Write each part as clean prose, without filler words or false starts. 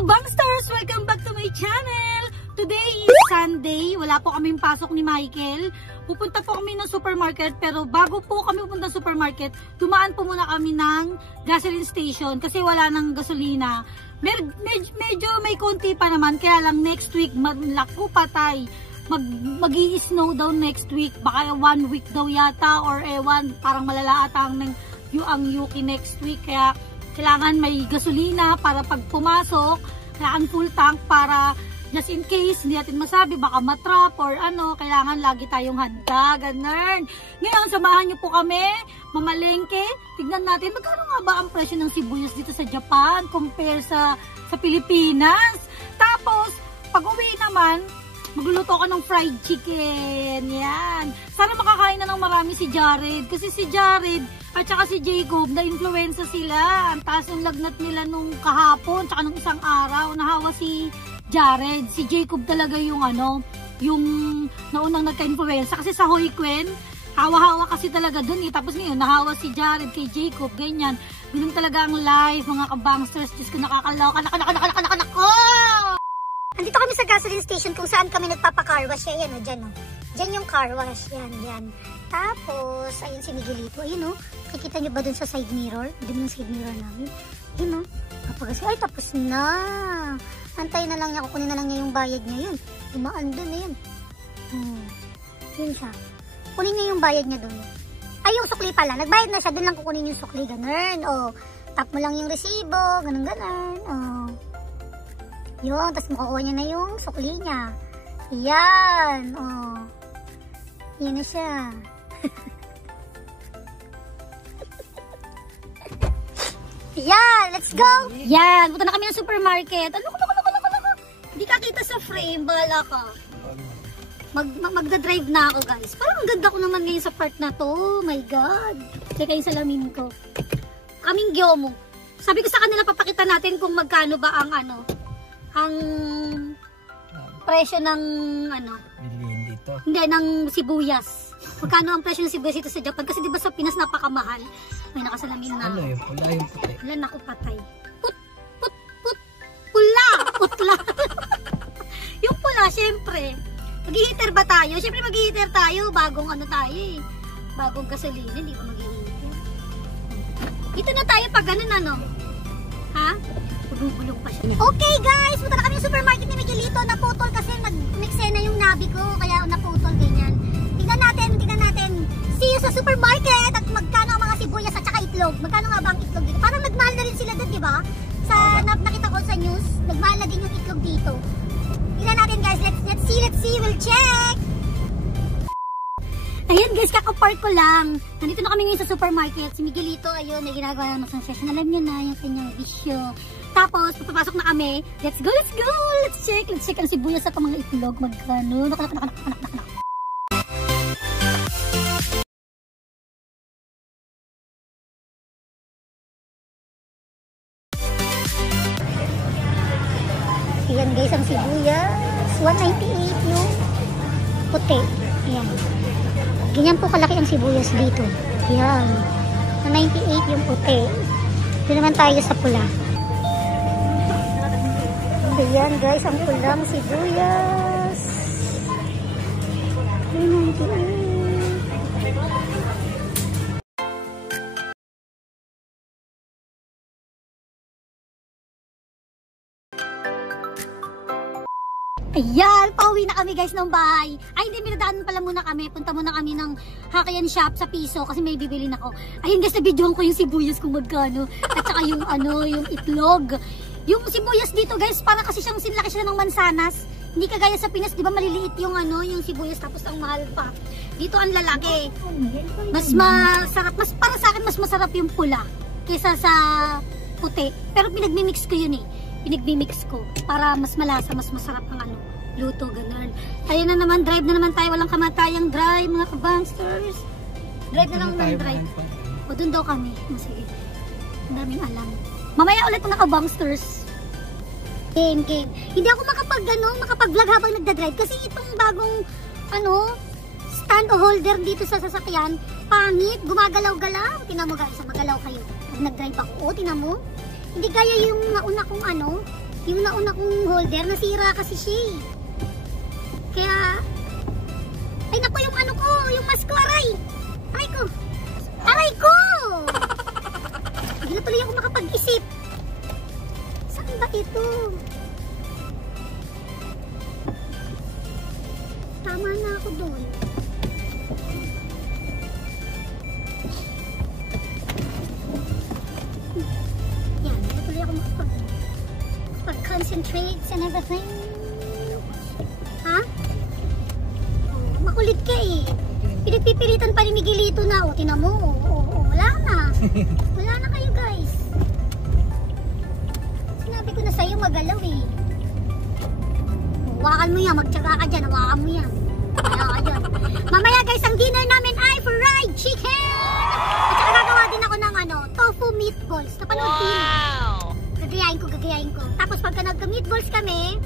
kabangsters! Welcome back to my channel! Today is Sunday. Wala po kaming pasok ni Michael. Pupunta po kami ng supermarket, pero bago po kami pupunta ng supermarket, dumaan po muna kami ng gasoline station kasi wala nang gasolina. Medyo may konti pa naman, kaya lang next week, laku patay. Mag-i-snow daw next week. Baka 1 week daw yata or ewan, parang malala ata ang Yuki next week. Kaya kailangan may gasolina para pag pumasok, kailangan full tank para just in case, hindi natin masabi, baka matrap or ano, kailangan lagi tayong handa, ganun. Ngayon, samahan niyo po kami, mamalengke, tignan natin, magkano nga ba ang presyo ng sibuyas dito sa Japan compare sa Pilipinas. Tapos, pag uwi naman, magluluto ako ng fried chicken. Yan. Sana makakain na ng marami si Jared. Kasi si Jared at saka si Jacob, na-influenza sila. Ang taas ng lagnat nila nung kahapon, tsaka nung isang araw. Nahawa si Jared. Si Jacob talaga yung yung naunang nagka-influenza. Kasi sa Hoikwen, hawa-hawa kasi talaga dun eh. Tapos ngayon, nahawa si Jared kay Jacob. Ganyan. Ganun talaga ang life, mga kabangsters. Diyos ko, nakakalaw. Andito kami sa gasoline station kung saan kami nagpapa-car wash. Ayan o, dyan o. Dyan yung car wash. Yan, yan. Tapos, ayun si Miguelito. Ayun o. Kikita nyo ba dun sa side mirror? Dun yung side mirror namin. Ayun o. Ay, tapos na. Antay na lang niya. Kukunin na lang niya yung bayad niya. Yun. Dumaan dun na yun. Yun siya. Kunin niya yung bayad niya dun. Ay, yung sukli pala. Nagbayad na siya. Dun lang kukunin yung sukli. Ganun. O. Tap mo lang yung resibo. Ganun, ganun. O. Yun, tapos makukuha niya na yung sukli niya. Yan, oh. Yan na siya. Yan, let's go! Yan, punta na kami ng supermarket. Ano? Hindi ka kita sa frame, bahala ka. Magdadrive na ako, guys. Parang ang ganda ko naman ngayon sa part na to. Oh my God. Teka yung salamin ko. Kaming Gyomo. Sabi ko sa kanila, papakita natin kung magkano ba ang presyo ng bilhin dito. Hindi, ng sibuyas. Magkano ang presyo ng sibuyas dito sa Japan? Kasi diba sa Pinas napakamahal. May nakasalamin na. Ano yun? Pula yung puti. Wala na ako patay. Putla. Yung pula, syempre. Mag-heater ba tayo? Syempre mag-heater tayo. Bagong tayo eh. Bagong gasolina, hindi ba mag-heater? Dito na tayo pag ganun Ha? Bulong pa siya. Okay guys, punta na kami sa supermarket ni Miguelito. Naputol kasi nag-mixena yung nabi ko. Kaya naputol ganyan. Tingnan natin. See you sa supermarket. At magkano ang mga sibuyas at saka itlog. Magkano nga ba ang itlog dito? Parang nagmahal na rin sila doon, di ba? Sa nakita ko sa news, nagmahal na din yung itlog dito. Tingnan natin guys. Let's see. We'll check. Ayun guys, kakapark ko lang. Nandito na kami ngayon sa supermarket. Si Miguelito, ayun, na ginagawa ng session. Alam niyo na yung kanyang bisyo. Tapos, papasok na kami. Let's go! Let's check ang sibuyas at mga itlog. Magkano? Ayan guys, ang sibuyas. 198 yung puti. Ayan. Ganyan po kalaki ang sibuyas dito. Ayan. 198 yung puti. Ito naman tayo sa pula. Ayan guys, ang pulang sibuyas. 198. Ayan, pauwi na kami guys ng bahay. Ay, hindi, minadaanan pala muna kami. Punta muna kami ng Hakayan shop sa Piso kasi may bibilin ako. Ayun guys, nabidyohan ko yung sibuyas kung magkano. At saka yung yung itlog. Yung sibuyas dito guys, parang kasi sinlaki siya ng mansanas. Hindi kagaya sa Pinas, di ba maliliit yung yung sibuyas tapos ang mahal pa. Dito ang lalaki. Mas masarap, para sa akin mas masarap yung pula kaysa sa puti. Pero pinagmi-mix ko yun eh. Pinagmi-mix ko para mas malasa, mas masarap ang luto, ganun. Tayo na naman, drive na naman tayo. Walang kamatayang drive, mga kabangsters. Drive na lang ng drive. O, dun daw kami. Sige. Ang daming alam. Mamaya ulit mga kabangsters. Game. Hindi ako makapag-vlog habang nagda-drive kasi itong bagong stand o holder dito sa sasakyan, pangit, gumagalaw-galaw. Tingnan mo guys, magalaw kayo. Pag nag-drive ako, tingnan mo. Hindi gaya yung nauna kong Yung nauna kong holder, nasira kasi siya eh. Kaya, ay naku, yung ano ko, yung mask ko, aray! Aray ko! Aray ko! Hindi na tuloy ako makapag-isip. Saan ba ito? Tama na ako doon. Yan, hindi na tuloy ako makapag-concentrate and everything. Ha? Oh, makulit ka eh. Pinagpipilitan pa ni Miguelito na. O, tinan mo. Wala na. Wala na kayo guys. Sinabi ko na sa'yo magalaw eh. Hawakan mo yan. Magtsaga ka dyan. Hawakan mo yan. Kaya ka dyan. Mamaya guys, ang dinner namin ay fried chicken. At saka gagawa din ako ng tofu meatballs. Napanood ko yun. Gagayain ko. Tapos pagka nagka-meatballs kami,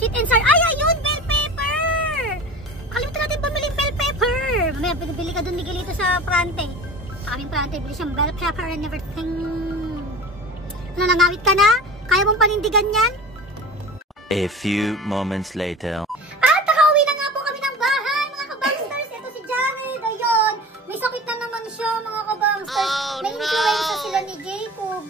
sweet and sour. Ay, ayun! Bell pepper! Kalimutan natin bumili bell pepper. Mamaya, pinabili ka dun Miguelito sa Prante. Sa aming Prante, bili siyang bell pepper and everything. Ano, nangawit ka na? Kaya mong panindigan yan? A few moments later. At nakauwi na nga po kami ng bahay, mga kabangsters. Ito si Jared, ayun. May sakit na naman siya, mga kabangsters. May influenza sila ni Jacob.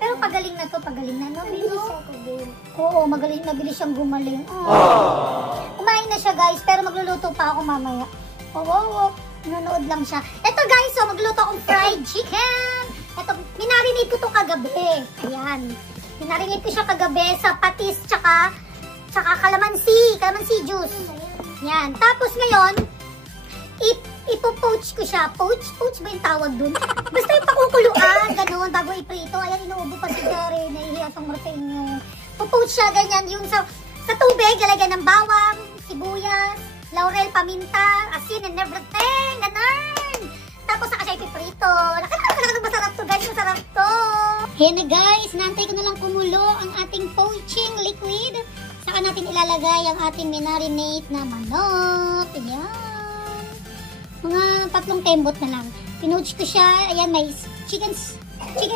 Pero pagaling na to, no? Oo, mabilis siyang gumaling. Kumain na siya guys, pero magluluto pa ako mamaya. Nanonood lang siya. Ito guys, magluluto akong fried chicken. Ito, minarinate ko to kagabi. Ayan. Minarinate ko siya kagabi sa patis, tsaka calamansi juice. Yan. Tapos ngayon, ipo-poach ko siya. Poach ba yung tawag dun? Basta yung pakukuluan, gano'n, bago iprito. Ayan, inuubo pa si Jerry, nahihiya sa marpenyo. Po-poach siya, ganyan. Yung sa tubig, lalagyan ng bawang, sibuyas, laurel, paminta, asin, and everything. Ganun. Tapos saka siya ipiprito. Nakakalaga masarap to guys, masarap to. Ayan na guys, naantay ko na lang kumulo ang ating poaching liquid. Saka natin ilalagay ang ating minarinate na manok. Ayan. Mga 3 tembot na lang. Pinoach ko siya. Ayan, may chicken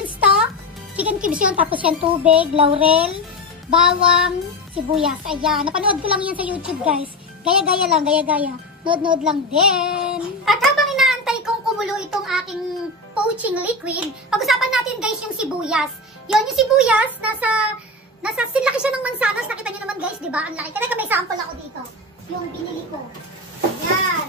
stock, chicken cubes yun. Tapos yan tubig, laurel, bawang, sibuyas. Ayan. Napanood ko lang yan sa YouTube, guys. Gaya-gaya lang, gaya-gaya. Nood-nood lang din. At habang inaantay kong kumulo itong aking poaching liquid, pag-usapan natin, guys, yung sibuyas. Yun, yung sibuyas, nasa silaki siya ng mansanas. Nakita niyo naman, guys, di ba? Ang laki. Kaya may sample ako dito. Yung binili ko. Ayan.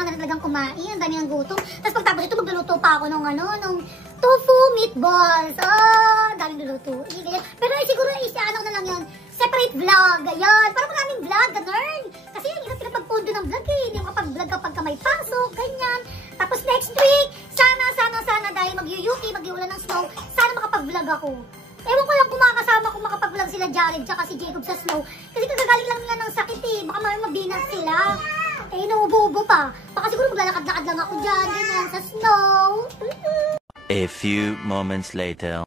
kailangan na talagang kumain. Ang dami ng gutom. Tapos pagtapos ito, magluluto pa ako nung tofu meatballs. Daming lulutuin. Pero siguro ano na lang yun. Separate vlog. Ayan. Parang maraming vlog. Ganun. Kasi yung hirap pinapagpundo ng vlog eh. Hindi mo kapag-vlog kapag ka may pasok. Ganyan. Tapos next week, sana dahil mag-uyuki, mag-iulan ng snow, sana makapag-vlog ako. Ewan ko lang kung makakasama kung makapag-vlog sila Jared tsaka si Jacob sa snow. Kasi kagagaling lang nila ng sakit eh. Baka mabinas sila. Eh, nauubo pa. Baka siguro maglalakad-lakad lang ako dyan. Ganyan, sa snow. A few moments later.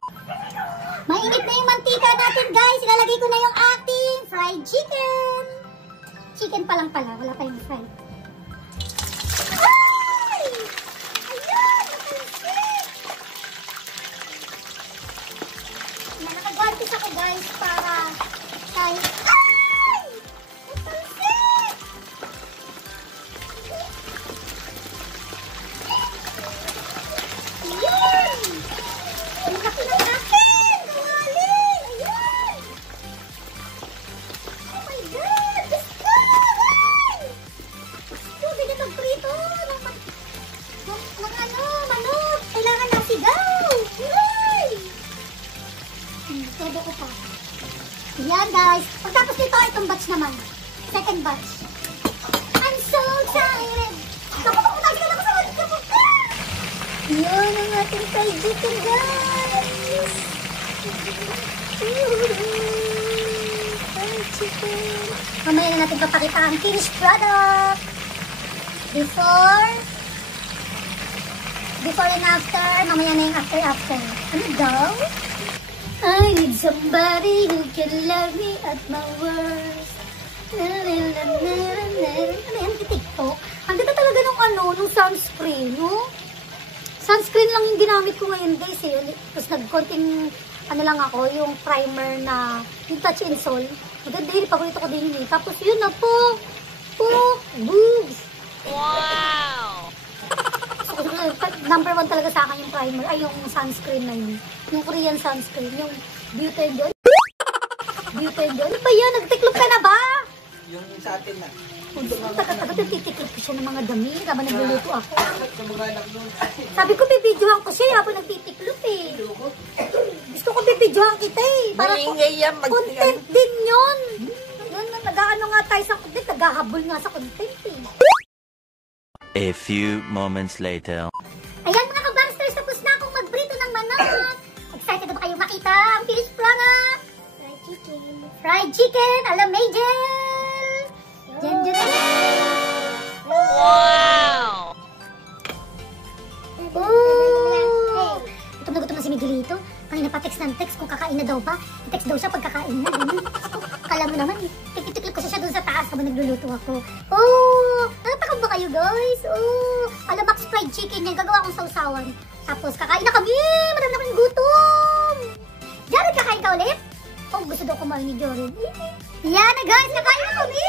Mainit na yung mantika natin, guys. Ilalagay ko na yung ating fried chicken. Chicken pa lang pala. Wala pa yung fried. Ay! Ayun! Nakalipit! Nakagwantis ako, guys, para kahit... Ay! Nakalipit! Ayun! Ang laki ng akin! Gawaling! Ayun! Oh my God! Diyos ko! Ay! Ito, ganyan magprito ng manok. Kailangan na sigaw! Ay! Todo ko pa. Yan, guys. Pagtapos nito, itong batch naman. Second batch. I'm so excited! Naku, lagi na ako sa wala. Yan ang ating fried chicken, guys! Fried chicken. Mamaya na natin papakita ang finished product. Before and after. Mamaya na yung after. Ano daw? I need somebody who can love me at my worst. Ano yan, TikTok? Ang ganda talaga nung sunscreen, no? Sunscreen lang yung ginamit ko ngayon, guys, eh. Tapos nagkonting, lang ako, yung primer na, yung touch and sol. Maganda yun, paborito ko din yun, eh. Tapos yun na po, boobs. Wow! So, number 1 talaga sa akin yung primer, ay yung sunscreen na yun. Yung Korean sunscreen, yung Beauty and Beyond. Ano ba yan? Nagtiklop ka na ba? Yung sa atin na. Tagal-tagal, titiklop ko siya ng mga dami habang nagluluto ako. Kamag-anak nun. Sabi ko, bibidyohan ko siya habang nagtitiklop eh. Gusto ko bibidyohan kita eh. Para content din yun. Nag-ano nga tayo sa content, naghahabol nga sa content eh. A few moments later. Ayan mga kabarsters, tapos na akong magprito ng manok. Excited na ba kayo makita ang finished product? Fried chicken, alam Majel! Dyan. Wow! Oh! Gutom na gutom na si Miguelito. Kanina pa text ng text kung kakain na daw ba. Text daw siya pag kakain na. Kala mo naman, tikitiklik ko siya doon sa taas habang nagluluto ako. Oh! Natatakam ba kayo guys? Oh! Alamax fried chicken yan. Gagawa kong sausawan. Tapos kakain na kami! Madami na kaming gutom! Jared, kakain ka ulit? Oh, gusto daw kumain ni Jared. Yan na guys! Kakain na kami!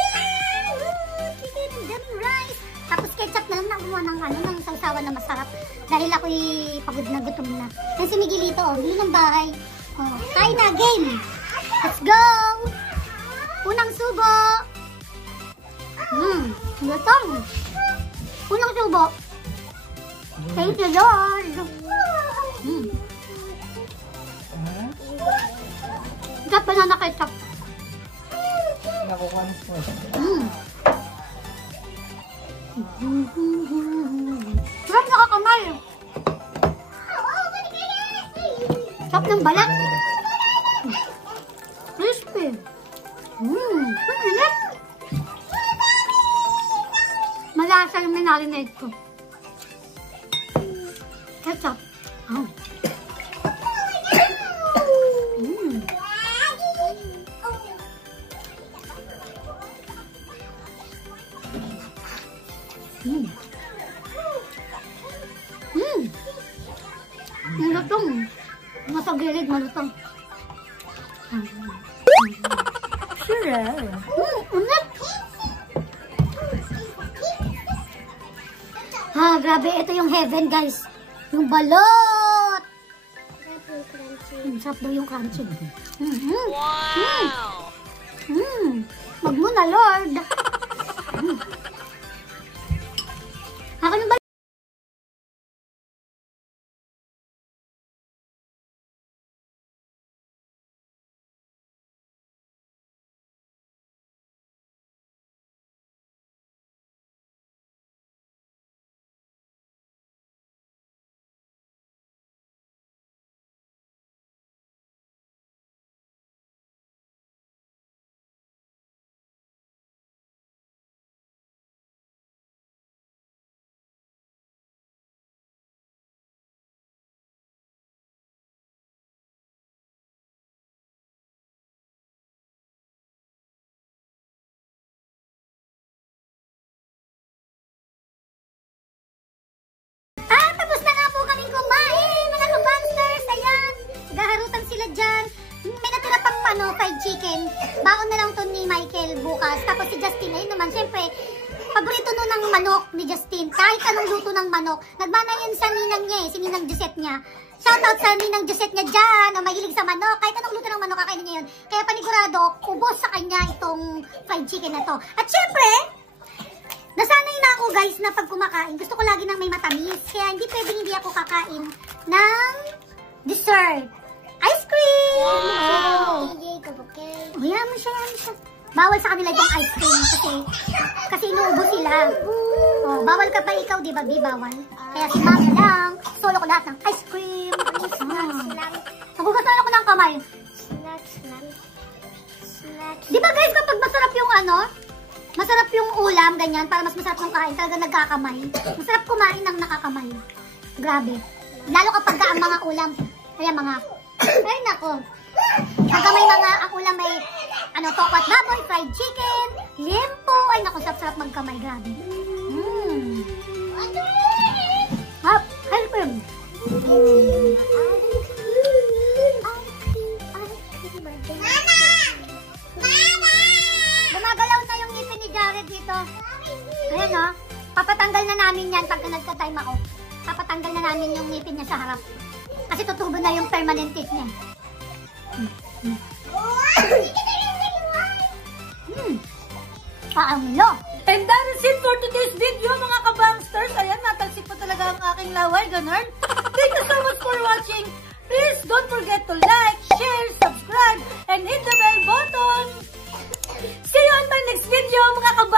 Chicken and daming rice. Tapos ketchup na lang na kumuha ng sausawan na masarap. Dahil ako'y pagod na gutom na. Yan si Miguelito, oh. Bili ng bahay. Oh, kain na, game! Let's go! Unang subo! Gatong! Unang subo! Thank you, Lord! Gat banana ketchup. Nakukanis mo. Sarap nakakamay. Sarap ng balat. Crispy. Init. Malasa yung minarinate ko. Ketchup. Oh. Malutong. Nasa gilid, malutong. Sure. Unat. Grabe. Ito yung heaven, guys. Yung balot. Sarap daw yung crunchy. Wow. Wag mo na, Lord. Michael bukas. Tapos si Justin, ayun naman, syempre, paborito nun ng manok ni Justin. Kahit anong luto ng manok. Nagmana yan sa ninang niya si ninang Josette niya. Shoutout sa ninang Josette niya dyan, na mahilig sa manok. Kahit anong luto ng manok, kakainin niya yun. Kaya panigurado, ubos sa kanya itong fried chicken na to. At syempre, nasanay na ako guys na pag kumakain, gusto ko lagi ng may matamis. Kaya hindi pwedeng hindi ako kakain ng dessert. Ice cream! Wow! Oh, yaman siya. Bawal sa kanila yung ice cream kasi inuubos sila. Oh, bawal ka pa ikaw, di ba? Di bawal. Kaya si Mama lang, solo ko lahat ng ice cream. Nagugasan ako ng kamay. Di ba guys, kapag masarap yung masarap yung ulam, ganyan, para mas masarap yung kain, talaga nagkakamay. Masarap kumain ng nakakamay. Grabe. Lalo kapag ang mga ulam, ay nako. Pagka may ang ulam may, toko at baboy, fried chicken, limpo, ay nako, sarap-sarap magkamay, grabe. Hop, ice cream. Gumagalaw na yung ngipin ni Jared dito. Ayan o. Papatanggal na namin yan pagka nagka-time ako. Papatanggal na namin yung ngipin niya sa harap. Kasi tutubo na yung permanent teeth niya. Paano? And that is it for today's video, mga kabangsters. Ayan, natalsik po talaga ang aking laway, ganun. Thank you so much for watching. Please don't forget to like, share, subscribe, and hit the bell button. See you on my next video, mga kabangsters.